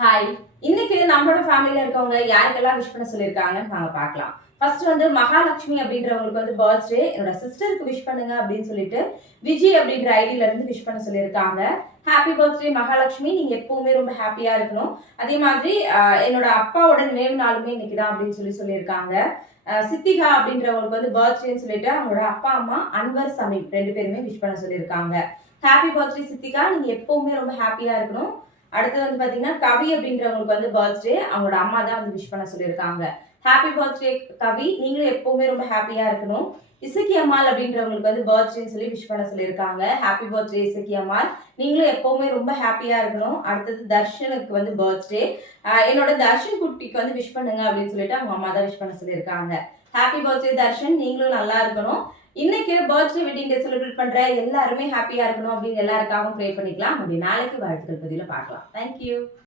Hi. இன்னைக்கு நம்மளோட ஃபேமிலில இருக்கவங்க யாருக்கெல்லாம் விஷ் பண்ண சொல்லியிருக்காங்கன்னு நாங்க பார்க்கலாம். ஃபர்ஸ்ட் வந்து மகாலட்சுமி அப்படின்றவங்களுக்கு வந்து பர்த்டே. என்னோட சிஸ்டருக்கு விஷ் பண்ணுங்க அப்படின்னு சொல்லிட்டு, விஜய் அப்படின்ற ஐடில இருந்து விஷ் பண்ண சொல்லியிருக்காங்க. Happy birthday Mahalakshmi. நீங்க எப்பவுமே ரொம்ப ஹாப்பியா இருக்கணும். அதே மாதிரி என்னோட அப்பாவோட நினைவு நாளுமே இன்னைக்கு தான் அப்படின்னு சொல்லியிருக்காங்க. சித்திகா அப்படின்றவங்களுக்கு வந்து பர்த்டேன்னு சொல்லிட்டு அவங்களோட அப்பா, அம்மா அன்வர், சமீம் 2 பேருமே விஷ் பண்ண சொல்லியிருக்காங்க. Happy birthday Siddiqa. நீங்க எப்பவுமே ரொம்ப ஹாப்பியா இருக்கணும். அடுத்து வந்து பாத்தீங்கன்னா, கவி அப்படின்றவங்களுக்கு வந்து பர்த்டே. அவங்களோட அம்மா தான் வந்து விஷ் பண்ண சொல்லியிருக்காங்க. ஹாப்பி பர்த்டே கவி. நீங்களும் எப்பவுமே ரொம்ப ஹாப்பியா இருக்கணும். இசக்கி அம்மாள் அப்படின்றவங்களுக்கு வந்து பர்த்டேன்னு சொல்லி விஷ் பண்ண சொல்லியிருக்காங்க. ஹாப்பி பர்த்டே இசக்கி அம்மாள். நீங்களும் எப்பவுமே ரொம்ப ஹாப்பியா இருக்கணும். அடுத்தது தர்ஷனுக்கு வந்து பர்த்டே. என்னோட தர்ஷன் குட்டிக்கு வந்து விஷ் பண்ணுங்க அப்படின்னு சொல்லிட்டு அவங்க அம்மா தான் விஷ் பண்ண சொல்லியிருக்காங்க. Happy birthday Darshan. நீங்களும் நல்லா இருக்கணும். இன்னைக்கு பர்த்டே வெட்டிங் டே செலிப்ரேட் பண்ற எல்லாருமே ஹாப்பியா இருக்கணும் அப்படின்னு எல்லாருக்காகவும் ப்ரே பண்ணிக்கலாம். அப்படி நாளைக்கு வாழ்த்துக்கள் பதிவுல பார்க்கலாம். Thank you.